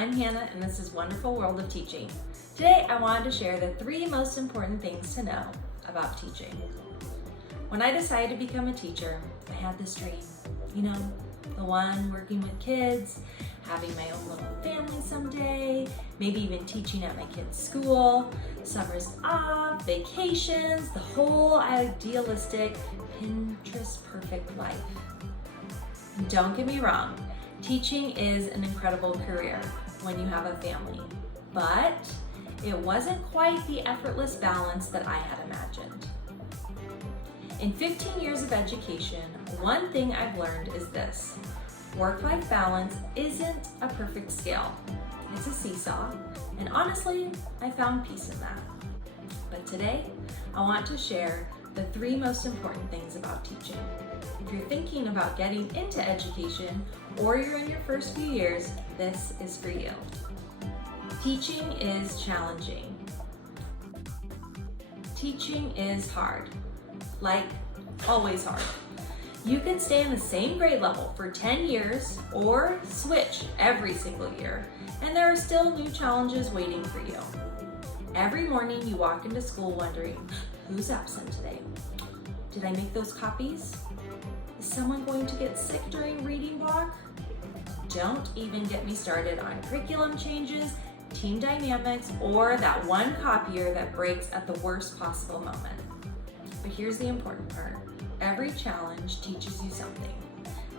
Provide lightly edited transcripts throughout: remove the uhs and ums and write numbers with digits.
I'm Hannah and this is Wonderful World of Teaching. Today I wanted to share the 3 most important things to know about teaching. When I decided to become a teacher, I had this dream. You know, the one working with kids, having my own little family someday, maybe even teaching at my kids' school, summers off, vacations, the whole idealistic, Pinterest perfect life. And don't get me wrong, teaching is an incredible career when you have a family, but it wasn't quite the effortless balance that I had imagined. In 15 years of education, one thing I've learned is this: work-life balance isn't a perfect scale. It's a seesaw, and honestly, I found peace in that. But today, I want to share the 3 most important things about teaching. If you're thinking about getting into education or you're in your first few years, this is for you. Teaching is challenging. Teaching is hard. Like, always hard. You can stay in the same grade level for 10 years or switch every single year, and there are still new challenges waiting for you. Every morning you walk into school wondering, who's absent today? Did I make those copies? Is someone going to get sick during reading block? Don't even get me started on curriculum changes, team dynamics, or that one copier that breaks at the worst possible moment. But here's the important part. Every challenge teaches you something.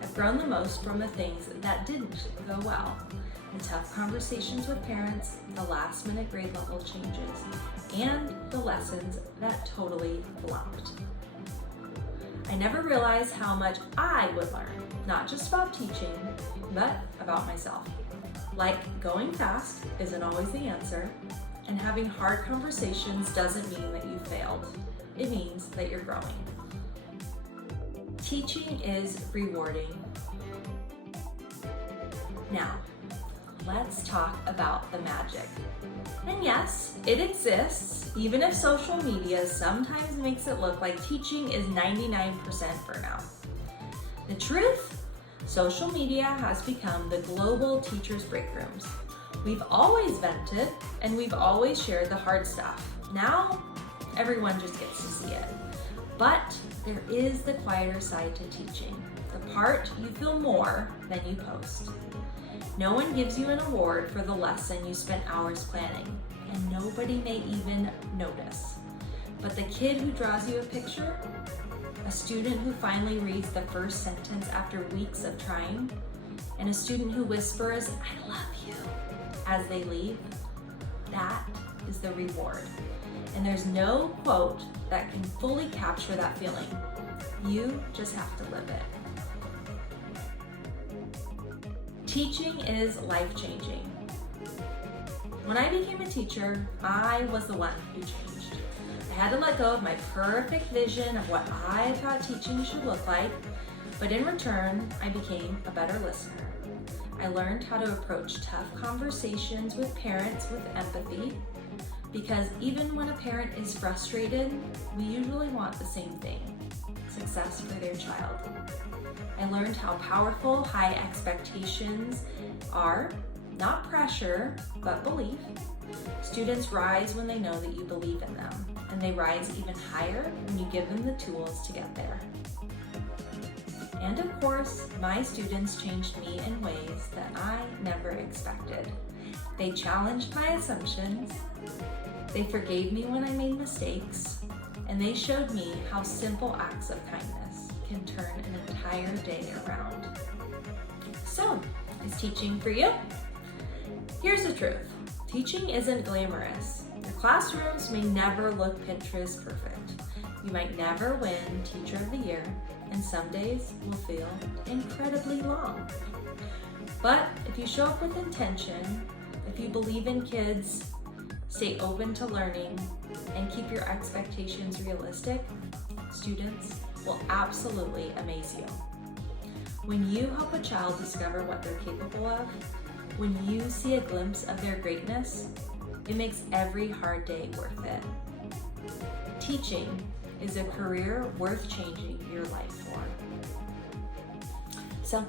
I've grown the most from the things that didn't go well. The tough conversations with parents, the last minute grade level changes, and the lessons that totally flunked. I never realized how much I would learn, not just about teaching, but about myself. Like, going fast isn't always the answer, and having hard conversations doesn't mean that you failed. It means that you're growing. Teaching is rewarding. Now, let's talk about the magic. And yes, it exists, even if social media sometimes makes it look like teaching is 99% burnout. The truth? Social media has become the global teachers' break rooms. We've always vented and we've always shared the hard stuff. Now, everyone just gets to see it. But there is the quieter side to teaching, the part you feel more than you post. No one gives you an award for the lesson you spent hours planning, and nobody may even notice. But the kid who draws you a picture, a student who finally reads the first sentence after weeks of trying, and a student who whispers, "I love you," as they leave, that is the reward. And there's no quote that can fully capture that feeling. You just have to live it. Teaching is life-changing. When I became a teacher, I was the one who changed. I had to let go of my perfect vision of what I thought teaching should look like, but in return, I became a better listener. I learned how to approach tough conversations with parents with empathy, because even when a parent is frustrated, we usually want the same thing: success for their child. I learned how powerful high expectations are, not pressure, but belief. Students rise when they know that you believe in them, and they rise even higher when you give them the tools to get there. And of course, my students changed me in ways that I never expected. They challenged my assumptions, they forgave me when I made mistakes, and they showed me how simple acts of kindness can turn an entire day around. So, is teaching for you? Here's the truth. Teaching isn't glamorous. Your classrooms may never look Pinterest perfect. You might never win Teacher of the Year, and some days will feel incredibly long. But if you show up with intention, if you believe in kids, stay open to learning, and keep your expectations realistic, students will absolutely amaze you. When you help a child discover what they're capable of, when you see a glimpse of their greatness, it makes every hard day worth it. Teaching is a career worth changing your life for. So,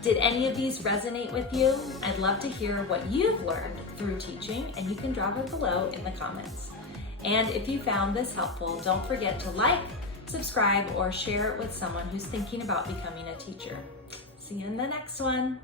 did any of these resonate with you? I'd love to hear what you've learned through teaching, and you can drop it below in the comments. And if you found this helpful, don't forget to like, subscribe, or share it with someone who's thinking about becoming a teacher. See you in the next one.